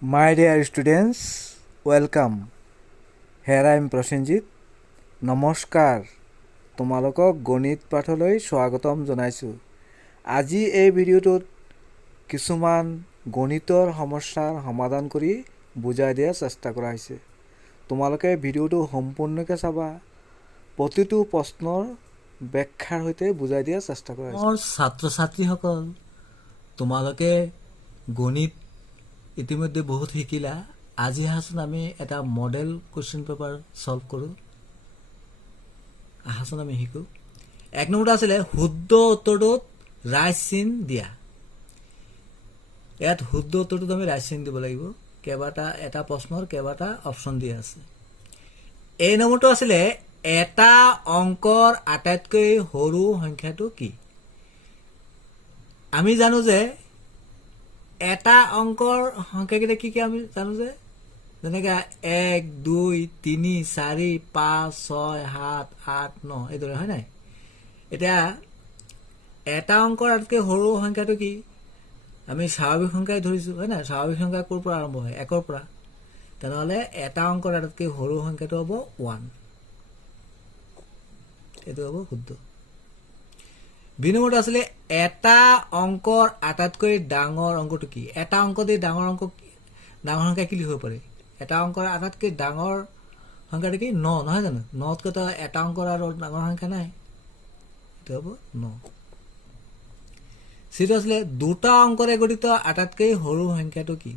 My dear students, welcome. Here I am Prosenjit. নমস্কাৰ তোমালোকক গণিত পাঠলৈ স্বাগতম জনাইছোঁ। আজি এই ভিডিঅ'টোত কিছুমান গণিতৰ সমস্যাৰ সমাধান কৰি বুজাই দিয়াৰ চেষ্টা কৰা হৈছে। তোমালোকে ভিডিঅ'টো সম্পূৰ্ণকৈ চাবা, প্ৰতিটো প্ৰশ্নৰ ব্যাখ্যাৰ সৈতে বুজাই দিয়াৰ চেষ্টা কৰা হৈছে। ছাত্ৰ ছাত্ৰীসকল, তোমালোকে গণিত ইতিমধ্যে বহুত শিকিলা। আজি আহাচোন আমি এটা মডেল কুৱেশ্যন পেপাৰ সলভ কৰোঁ। আহাচোন আমি শিকোঁ। 1 নম্বৰটো আছিলে শুদ্ধ উত্তৰটোত ৰাইট চিন দিয়া। ইয়াত শুদ্ধ উত্তৰটোত আমি ৰাইট চিন দিব লাগিব। এটা প্ৰশ্নৰ কেইবাটা অপশ্যন দিয়া আছে। এই নম্বৰটো আছিলে এটা অংকৰ আটাইতকৈ সৰু সংখ্যাটো কি? আমি জানো যে এটা অংকৰ সংখ্যাকেইটা কি কি আমি জানো যে যেনেকৈ 1 2 3 4 5 6 7 8 9 এইদৰে হয় নাই? এতিয়া এটা অংকৰ আটাইতকৈ সৰু সংখ্যাটো কি? আমি স্বাভাৱিক সংখ্যাই ধৰিছোঁ হয় নাই? স্বাভাৱিক সংখ্যা ক'ৰ পৰা আৰম্ভ হয়? 1ৰ পৰা। তেনেহ'লে এটা অংকৰ আটাইতকৈ সৰু সংখ্যাটো হ'ব 1। এইটো হ'ব শুদ্ধ। বি নম্বৰটো আছিলে এটা অংকৰ আটাইতকৈ ডাঙৰ অংকটো কি? এটা অংকতে ডাঙৰ সংখ্যা কি লিখিব পাৰি? এটা অংকৰ আটাইতকৈ ডাঙৰ সংখ্যাটো কি? 9 নহয় জানো? 9তকৈ তো এটা অংকৰ আৰু ডাঙৰ সংখ্যা নাই। এইটো হ'ব 9। চিটো আছিলে দুটা অংকৰে গঠিত আটাইতকৈ সৰু সংখ্যাটো কি?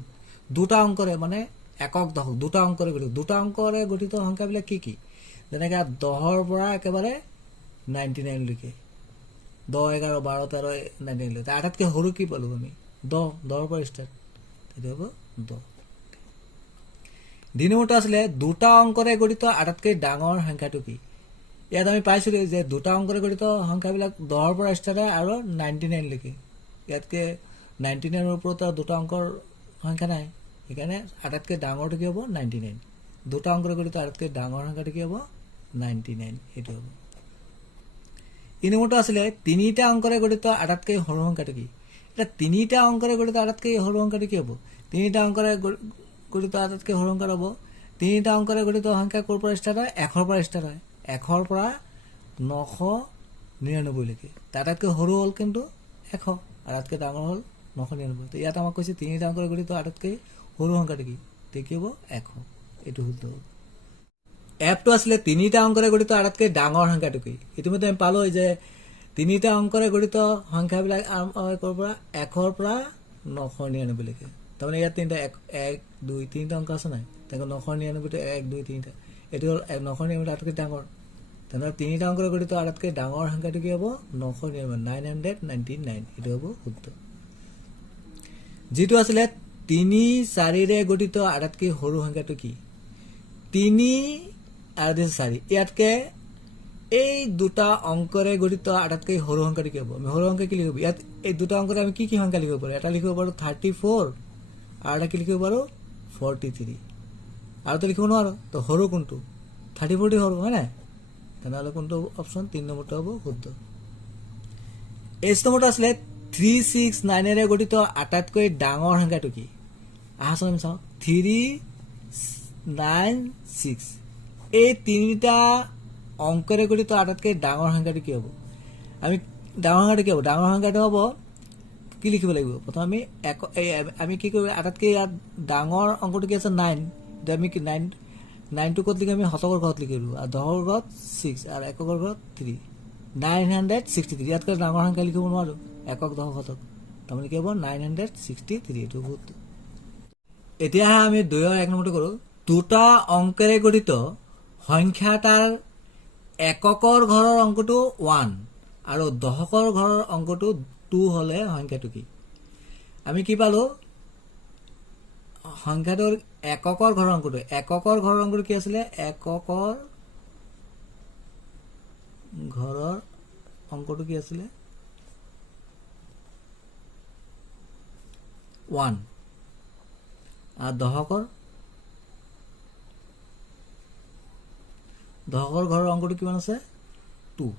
দুটা অংকৰে মানে একক দশক দুটা অংকৰে গঠিত। দুটা অংকৰে গঠিত সংখ্যাবিলাক কি কি? যেনেকৈ 10ৰ পৰা একেবাৰে 99 লৈকে। 10 11 12 13 99 লৈকে। আটাইতকৈ সৰু কি পালোঁ আমি? 10ৰ পৰা ষ্টাৰ্ট। সেইটো হ'ব 10। দুই নম্বৰটো আছিলে দুটা অংকৰে গঠিত আটাইতকৈ ডাঙৰ সংখ্যাটো কি? ইয়াত আমি পাইছিলোঁ যে দুটা অংকৰে গঠিত সংখ্যাবিলাক 10ৰ পৰা ষ্টাৰ্ট হয় আৰু 99 লৈকে। ইয়াতকৈ 99ৰ ওপৰত দুটা অংকৰ সংখ্যা নাই। সেইকাৰণে আটাইতকৈ ডাঙৰটো কি হ'ব? 99। দুটা অংকৰে গঠিত আটাইতকৈ ডাঙৰ সংখ্যাটো কি হ'ব? 99। সেইটো হ'ব। এই নম্বৰটো আছিলে তিনিটা অংকৰে গঠিত আটাইতকৈ সৰু সংখ্যাটো কি? এতিয়া তিনিটা অংকৰে গঠিত আটাইতকৈ সৰু সংখ্যাটো কি হ'ব? তিনিটা অংকৰে গঠিত আটাইতকৈ সৰু সংখ্যাটো হ'ব তিনিটা অংকৰে গঠিত সংখ্যা ক'ৰ পৰা ষ্টাৰ্ট হয়? 1ৰ পৰা ষ্টাৰ্ট হয়। 1ৰ পৰা 999 লৈকে। আটাইতকৈ সৰু হ'ল কিন্তু 100, আটাইতকৈ ডাঙৰ হ'ল 999। তো ইয়াত আমাক কৈছে তিনিটা অংকৰে গঠিত আটাইতকৈ সৰু সংখ্যাটো কি? কি হ'ব? 100। এইটো শুদ্ধ হ'ব। এফটো আছিলে তিনিটা অংকৰে গঠিত আটাইতকৈ ডাঙৰ সংখ্যাটো কি? ইতিমধ্যে আমি পালোঁ যে তিনিটা অংকৰে গঠিত সংখ্যাবিলাক আৰম্ভ হয় ক'ৰ পৰা? 1ৰ পৰা 999 লৈকে। তাৰমানে ইয়াত তিনিটা 1 2 তিনিটা অংক আছে নাই? তেনেকৈ 999টো 1 2 3টা। এইটো হ'ল 999 আটাইতকৈ ডাঙৰ। তেনেহ'লে তিনিটা অংকৰে গঠিত আটাইতকৈ ডাঙৰ সংখ্যাটো কি হ'ব? 999। এইটো হ'ব শুদ্ধ। যিটো আছিলে 3 4ৰে গঠিত আটাইতকৈ সৰু সংখ্যাটো কি? 3 আৰু 4। ইয়াতকৈ এই দুটা অংকৰে গঠিত আটাইতকৈ সৰু সংখ্যাটো কি হ'ব? আমি সৰু সংখ্যা কি লিখিব? ইয়াত এই দুটা অংকৰে আমি কি কি সংখ্যা লিখিব পাৰোঁ? এটা লিখিব পাৰোঁ 34 আৰু এটা কি লিখিব পাৰোঁ? 43। আৰু তো লিখিব নোৱাৰোঁ। তো সৰু কোনটো? 34 সৰু হয় নাই? তেনেহ'লে কোনটো অপশ্যন? 3 নম্বৰটো হ'ব শুদ্ধ। এইচ নম্বৰটো আছিলে 3 6 9ৰে গঠিত আটাইতকৈ ডাঙৰ সংখ্যাটো কি? আহাচোন আমি চাওঁ। 3 9 6 এই তিনিটা অংকৰে গঠিত আটাইতকৈ ডাঙৰ সংখ্যাটো কি হ'ব? আমি ডাঙৰ সংখ্যাটো কি হ'ব? ডাঙৰ সংখ্যাটো হ'ব কি লিখিব লাগিব? প্ৰথম আমি কি কৰিব? আটাইতকৈ ইয়াত ডাঙৰ অংকটো কি আছে? 9। এতিয়া আমি 9টো ক'ত লিখিম? আমি শতকৰ ঘৰত লিখিলোঁ। আৰু 10ৰ ঘৰত 6 আৰু এককৰ ঘৰত 3। 963। ইয়াতকৈ ডাঙৰ সংখ্যা লিখিব নোৱাৰোঁ। একক দশক শতক। তাৰমানে কি হ'ব? 963। এইটো শুদ্ধ। এতিয়াহে আমি 2ৰ 1 নম্বৰটো কৰোঁ। দুটা অংকেৰে গঠিত সংখ্যা এটাৰ এককৰ ঘৰৰ অংকটো 1 আৰু দশকৰ ঘৰৰ অংকটো 2 হ'লে সংখ্যাটো কি? আমি কি পালোঁ? সংখ্যাটোৰ এককৰ ঘৰৰ অংকটো কি আছিলে? এককৰ ঘৰৰ অংকটো কি আছিলে? 1 আৰু দশকৰ ঘৰৰ অংকটো কিমান আছে? 2।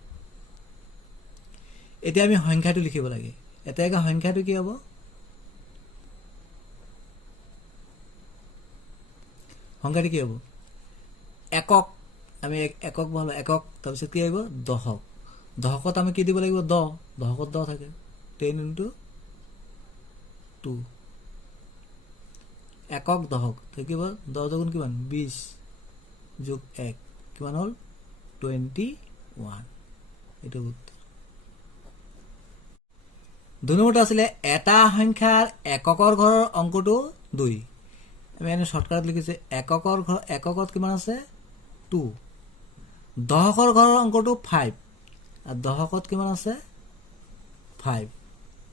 এতিয়া আমি সংখ্যাটো লিখিব লাগে। এতিয়া সংখ্যাটো কি হ'ব? সংখ্যাটো কি হ'ব একক আমি একক ভাল একক তাৰপিছত কি আহিব দশক দশকত আমি কি দিব লাগিব 10 দশকত 10 থাকে 10 into 2 একক দশক থাকিব 10 দুগুণ কিমান 20 যোগ 1 কিমান হ'ল 21 এইটো উত্তৰ 2 নম্বৰটো আছিলে এটা সংখ্যাৰ এককৰ ঘৰৰ অংকটো 2 আমি এনে শৰ্টকাট লিখিছে এককত কিমান আছে 2 দশকৰ ঘৰৰ অংকটো 5 আৰু দশকত কিমান আছে 5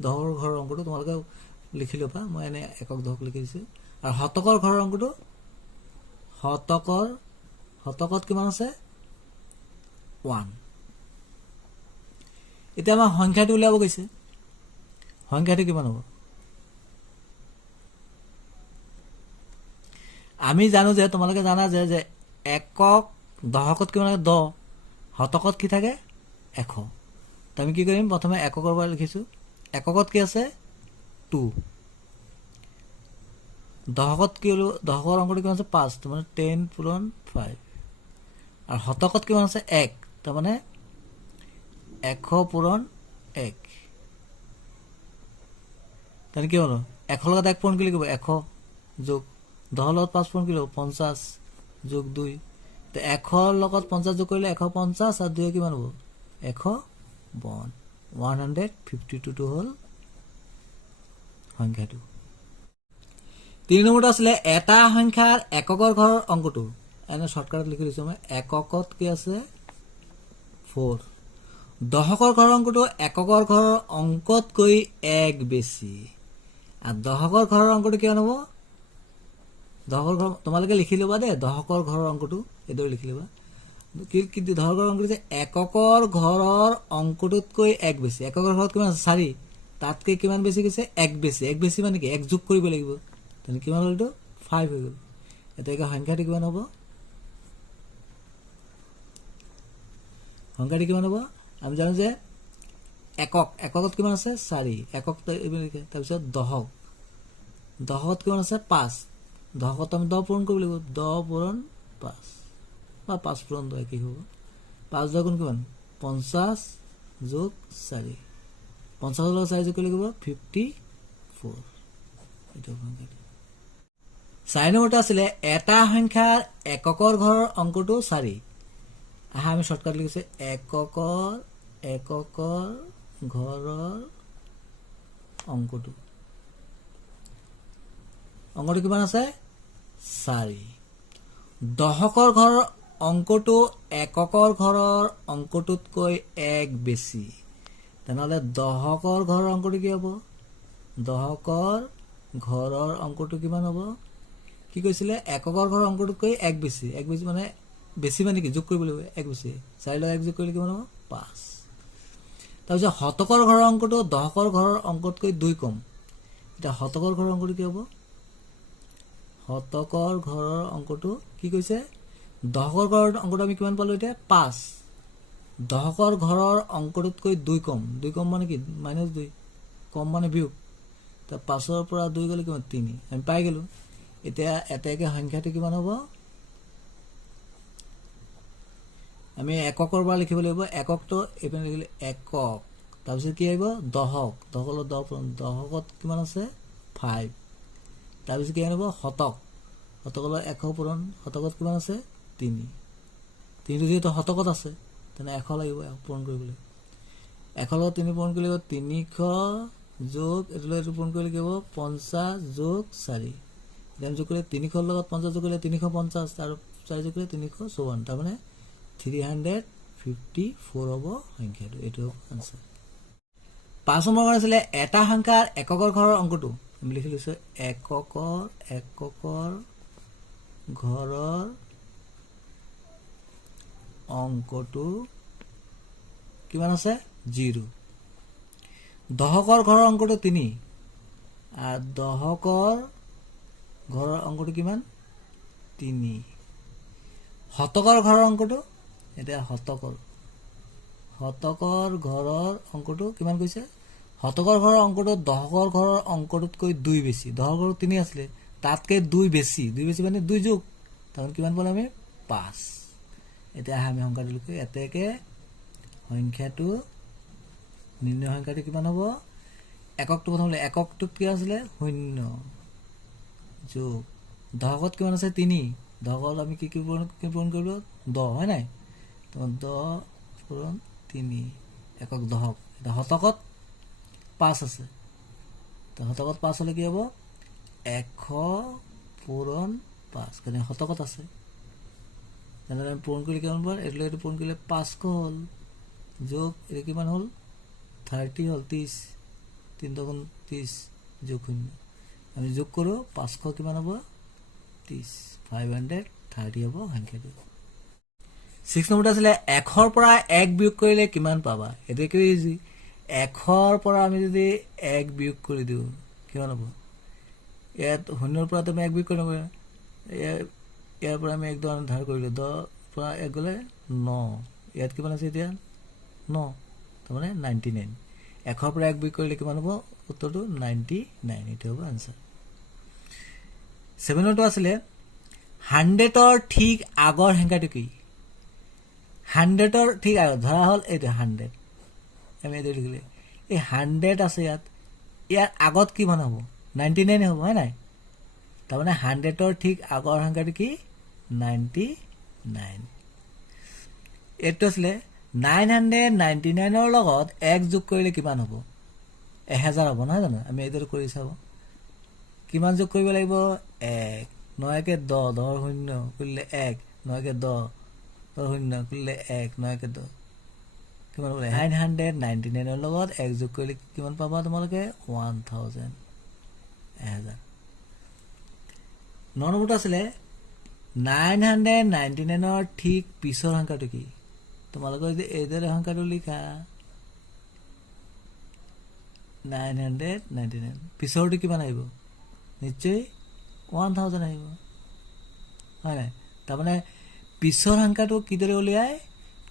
দশকৰ ঘৰৰ অংকটো তোমালোকে লিখি ল'বা মই এনে একক দশক লিখি দিছোঁ আৰু শতকৰ ঘৰৰ অংকটো শতকত কিমান আছে 1 এতিয়া আমাৰ সংখ্যাটো উলিয়াব গৈছে সংখ্যাটো কিমান হ'ব আমি জানো যে তোমালোকে জানা যে একক দশকত কিমান থাকে 10 শতকত কি থাকে 100 তো আমি কি কৰিম প্ৰথমে এককৰ পৰা লিখিছো এককত কি আছে 2 দশকত কি হলো দশকৰ অংকটো কিমান আছে 5 মানে 10 পূৰণ 5 আৰু শতকত কিমান আছে 1 তাৰ মানে 100 পূৰণ 1 তাহলে কি হলো 100 লগত 1 পূৰণ কি লিখিব 100 যোগ 10 লগত 5 পূৰণ কি লিখিব 50 যোগ 2 তো 100 লগত 50 যোগ কৰিলে 150 আৰু 2 কিমান হ'ব 152 হ'ল সংখ্যাটো 3 নম্বৰটো আছিলে এটা সংখ্যাৰ এককৰ ঘৰৰ অংকটো এনে শৰ্টকাট লিখি দিছো মই এককত কি আছে 4 দশকৰ ঘৰৰ অংকটো এককৰ ঘৰৰ অংকতকৈ 1 বেছি আৰু দশকৰ ঘৰৰ অংকটো কি হ'ব দশকৰ ঘৰ তোমালোকে লিখি ল'বা দে দশকৰ ঘৰৰ অংকটো এদৰে লিখি ল'বা কি দশকৰ অংকটো যে এককৰ ঘৰৰ অংকটোতকৈ 1 বেছি এককৰ ঘৰত কিমান আছে 4 তাতকৈ কিমান বেছি গৈছে 1 বেছি মানে কি 1 যোগ কৰিব লাগিব তেনে কিমান হ'ল 5 হৈ গ'ল এতিয়া সংখ্যাটো কিমান হ'ব সংখ্যাটো কিমান হ'ব আমি জানো যে এককত কিমান আছে 4 একক তাৰপিছত দশকত কিমান আছে 5 দশকত আমি 10 পূৰণ কৰিব লাগিব 10 পূৰণ 5 বা 5 পূৰণ 10 কি হ'ব 5 10 গুণ কিমান 50 যোগ 4 50 লগত 4 যোগ কৰিব লাগিব 54 এইটো সংখ্যাটো 4 নম্বৰটো আছিলে এটা সংখ্যাৰ এককৰ ঘৰৰ অংকটো 4 আহা আমি শৰ্টকাট লিখিছে এককৰ ঘৰৰ অংকটো কিমান আছে 4 দশকৰ ঘৰৰ অংকটো এককৰ ঘৰৰ অংকটোতকৈ 1 বেছি তেনেহলে দশকৰ ঘৰৰ অংকটো কি হ'ব দশকৰ ঘৰৰ অংকটো কিমান হ'ব কি কৈছিলে এককৰ ঘৰৰ অংকটোতকৈ 1 বেছি মানে বেছি মানে কি যোগ কৰিব লাগিব 1 বেছি 4 লগত 1 যোগ কৰিলে কিমান হ'ব 5 তাৰপিছত শতকৰ ঘৰৰ অংকটো দশকৰ ঘৰৰ অংকতকৈ 2 কম এটা শতকৰ ঘৰৰ অংকটো কি হ'ব শতকৰ ঘৰৰ অংকটো কি কৈছে দশকৰ ঘৰৰ অংকটো আমি কিমান পালো এতিয়া 5 দশকৰ ঘৰৰ অংকটোতকৈ 2 কম মানে কি -2 কম মানে বিয়োগ তা 5 ৰ পৰা 2 গলে কিমান 3 আমি পাই গেলো এতিয়া এটাকে সংখ্যাটো কিমান হ'ব আমি এককৰ পৰা লিখিব লাগিব এককটো এপিনে লিখিলে একক তাৰপিছত কি আহিব দশকৰ 10 পূৰণ দশকত কিমান আছে 5 তাৰপিছত কি আহিব শতকৰ 100 পূৰণ শতকত কিমান আছে 3 যেহেতু শতকত আছে তেনে 100 লাগিব পূৰণ কৰিবলৈ 100 লগত 3 পূৰণ কৰিলে 300 যোগ এইটো পূৰণ কৰিলে কি হ'ব 50 যোগ 4 এম যোগ কৰিলে 300 লগত 50 যোগ কৰিলে 350 আৰু 4 যোগ কৰিলে 354 তাৰ মানে 354 হ'ব সংখ্যাটো এইটো আনসাৰ 5 নম্বৰ আছিলে এটা সংখ্যাৰ এককৰ ঘৰৰ অংকটো আমি লিখি লৈছো এককৰ ঘৰৰ অংকটো কিমান আছে 0 দশকৰ ঘৰৰ অংকটো 3 আৰু দশকৰ ঘৰৰ অংকটো কিমান 3 শতকৰ ঘৰৰ অংকটো এটা শতকৰ ঘৰৰ অংকটো কিমান কৈছে শতকৰ ঘৰৰ অংকটো দশকৰ ঘৰৰ অংকটোতকৈ 2 বেছি দশকৰ 3 আছিল তাতকৈ 2 বেছি মানে 2 যোগ তখন কিমান পালো আমি 5 এতিয়া আমি সংখ্যাটো লিখো এতেকে সংখ্যাটো নিৰ্ণয় সংখ্যাটো কিমান হ'ব এককটো প্ৰথমে এককটো কি আছিল 0 যোগ দহকত কিমান আছে 3 দহকত আমি কি পূৰণ কৰিব 10 হয় নাই তো 10 পূৰণ 3 একক দহক এটা শতকত 5 আছে তো শতকত 5 হলে কি হ'ব 100 পূৰণ 5 কাৰণ শতকত আছে তেনেহলে আমি পূৰণ কৰিলে কিমান পাম এইটো পূৰণ কৰিলে 500 হ'ল যোগ এটা কিমান হ'ল 30 হ'ল 30 3 দুগুণ 30 যোগ 0 আমি যোগ কৰো 500 কিমান হ'ব 30 530 হ'ব সংখ্যাটো 6 নম্বৰটো আছিল 1 ৰ পৰা 1 বিয়োগ কৰিলে কিমান পাবা এটা কি ইজি 1 ৰ পৰা আমি যদি 1 বিয়োগ কৰি দিও কিমান হ'ব ইয়াত 0 ৰ পৰা তুমি 1 বিয়োগ কৰিব ইয়াৰ পৰা আমি 1 ধৰণ ধাৰ কৰিলো 10 পৰা 1 গলে 9 ইয়াত কিমান আছে এতিয়া 9 তাৰ মানে 99 1 ৰ পৰা 1 বিয়োগ কৰিলে কিমান হ'ব উত্তৰটো 99 এটা হ'ব आंसर 7 টো আছিল 100 ৰ ঠিক আগৰ সংখ্যাটো কি 100 ৰ ঠিক আগৰ ধৰা হল এইটো 100 আমি এইটো লিখিলে এই 100 আছে ইয়াৰ আগত কি মান হ'ব 99 হ'ব হয় নাই তাৰ মানে 100 ৰ ঠিক আগৰ সংখ্যাটো কি 99 এটো আছিল 999 ৰ লগত 1 যোগ কৰিলে কিমান হ'ব 1000 হ'ব নহয় জানো আমি এইটো কৰি চাব কিমান যোগ কৰিব লাগিব 1 9 কে 10 10 শূন্য কৰিলে 1 9 কে 10 10 শূন্য কৰিলে 1 9 কে 10 কিমান হ'ব 999 ৰ লগত 1 যোগ কৰিলে কিমান পাবা তোমালোকে 1000 1000 9 নম্বৰটো আছিল 999 ৰ ঠিক পিছৰ সংখ্যাটো কি তোমালোকে যদি এইদৰে সংখ্যাটো লিখা 999 পিছৰটো কিমান আহিব নিশ্চয় 1000 আহিব হয় নাই তাৰ মানে পিছৰ সংখ্যাটো কিদৰে উলিয়াই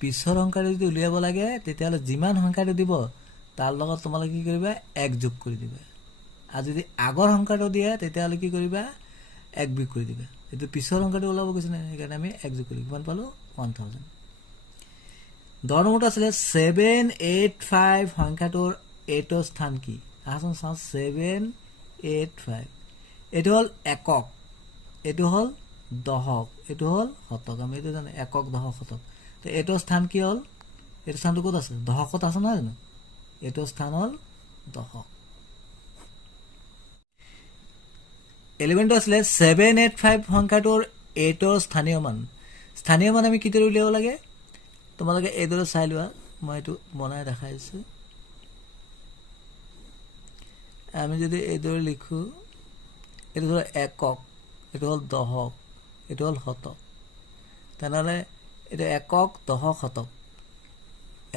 পিছৰ সংখ্যাটো যদি উলিয়াব লাগে তেতিয়ালে যিমান সংখ্যাটো দিব তাৰ লগত তোমালোকে কি কৰিবা 1 যোগ কৰি দিবা আৰু যদি আগৰ সংখ্যাটো দিয়ে তেতিয়ালে কি কৰিবা 1 বিয়োগ কৰি দিবা এটো পিছৰ সংখ্যাটো ওলাব কৈছে না সেইকাৰণে আমি 1 যোগ কৰি কিমান পালো 1000 10 নম্বৰটো আছিল 785 সংখ্যাটোৰ 8 ৰ স্থান কি আচন 785 এটো হল একক এটো হল দহক এটো হল শতক আমি এটো জানো একক দহক শতক তো এটো স্থান কি হল এটো স্থানটো ক'ত আছে দহকত আছে না জানো এটো স্থান হল দহক 11 টো আছিল 785 সংখ্যাটোৰ 8 ৰ স্থানীয় মান আমি কিদৰে উলিয়াব লাগে তোমালোকে এইদৰে চাই লোৱা মই এটো বনাই দেখাইছো আমি যদি এইদৰে লিখো এটো হল একক এটো হল দহক এটো হল শতক তেনেহলে এটা একক দহক শতক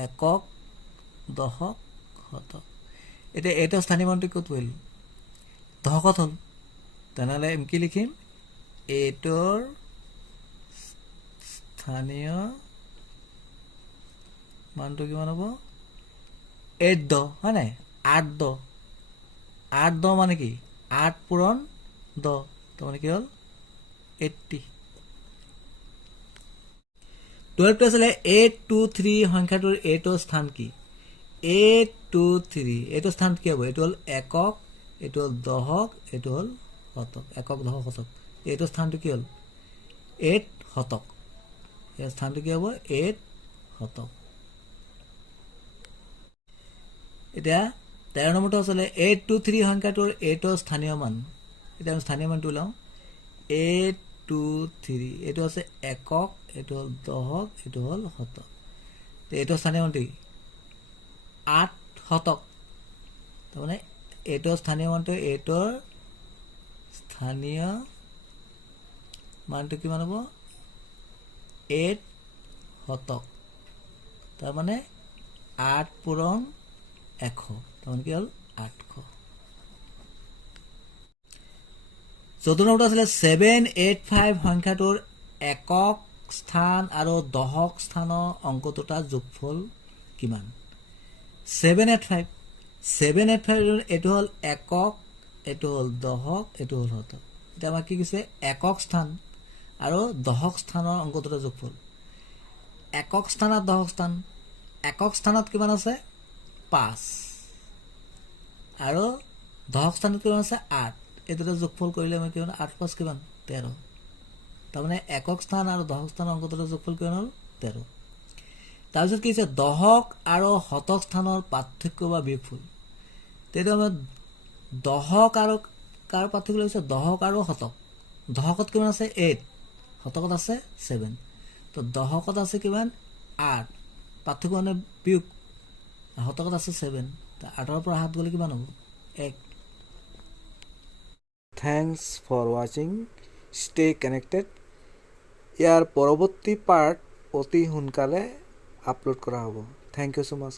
একক দহক শতক এটা এটা স্থানীয় মানটো কত হল দহকত হল তেনেহলে আমি কি লিখিম এটোৰ স্থানীয় মানটো কিমান হ'ব 8 দ হয় নাই 8 দ মানে কি 8 পূৰণ 10 তো মানে কি হল 80 12 টো আছিল 823 সংখ্যাটোৰ 8 ৰ স্থান কি 823 এটো স্থান কি হ'ব এটো হল একক এটো হল দহক এটো হল শতক একক দহক শতক এটো স্থানটো কি হল 8 শতক এই স্থানটো কি হ'ব 8 শতক এতিয়া 13 নম্বৰটো আছিল 823 সংখ্যাটোৰ 8 ৰ স্থানীয় মান এটা স্থানীয় মানটো লাও 823 এটো আছে একক এটো হল দহক এটো হল শতক তে এটো স্থানীয় মানটো 8 শতক তাৰ মানে এটো স্থানীয় মানটো 8 ৰ স্থানীয় মানটো কিমান হ'ব 8 শতক তাৰ মানে 8 পূৰণ 100 তাৰ মানে কি হল 800 14 নম্বৰটো আছিল 785 সংখ্যাটোৰ একক স্থান আৰু দহক স্থানৰ অংক দুটা যোগফল কিমান 785 এটো হল একক এটো হল দহক এটো হল শতক এটা আমাক কি কৈছে একক স্থান আৰু দশক স্থানৰ অংক দুটাৰ যোগফল একক স্থানত দশক স্থান একক স্থানত কিমান আছে 5 আৰু দশক স্থানত কিমান আছে 8 এই দুটা যোগফল কৰিলে আমি কিমান 8 5 কিমান 13 তাৰমানে একক স্থান আৰু দশক স্থানৰ অংক দুটাৰ যোগফল কিমান হ'ল 13 তাৰপিছত কি হৈছে দশক আৰু শতক স্থানৰ পাৰ্থক্য বা বিয়োগফল তেতিয়া আমি দশক আৰু কাৰ পাৰ্থক্য লৈছে দশক আৰু শতক দশকত কিমান আছে 8 শতকত আছে 7 তো দশকত আছে কিমান 8 পাৰ্থক্য মানে বিয়োগ শতকত আছে 7 তো 8 ৰ পৰা 7 গ'লে কিমান হ'ব 1 থ্যাংকস ফৰ ৱাচিং ষ্টে কানেক্টেড ইয়াৰ পৰৱৰ্তী পাৰ্ট অতি সোনকালে আপলোড কৰা হ'ব থ্যাংক ইউ সো মাচ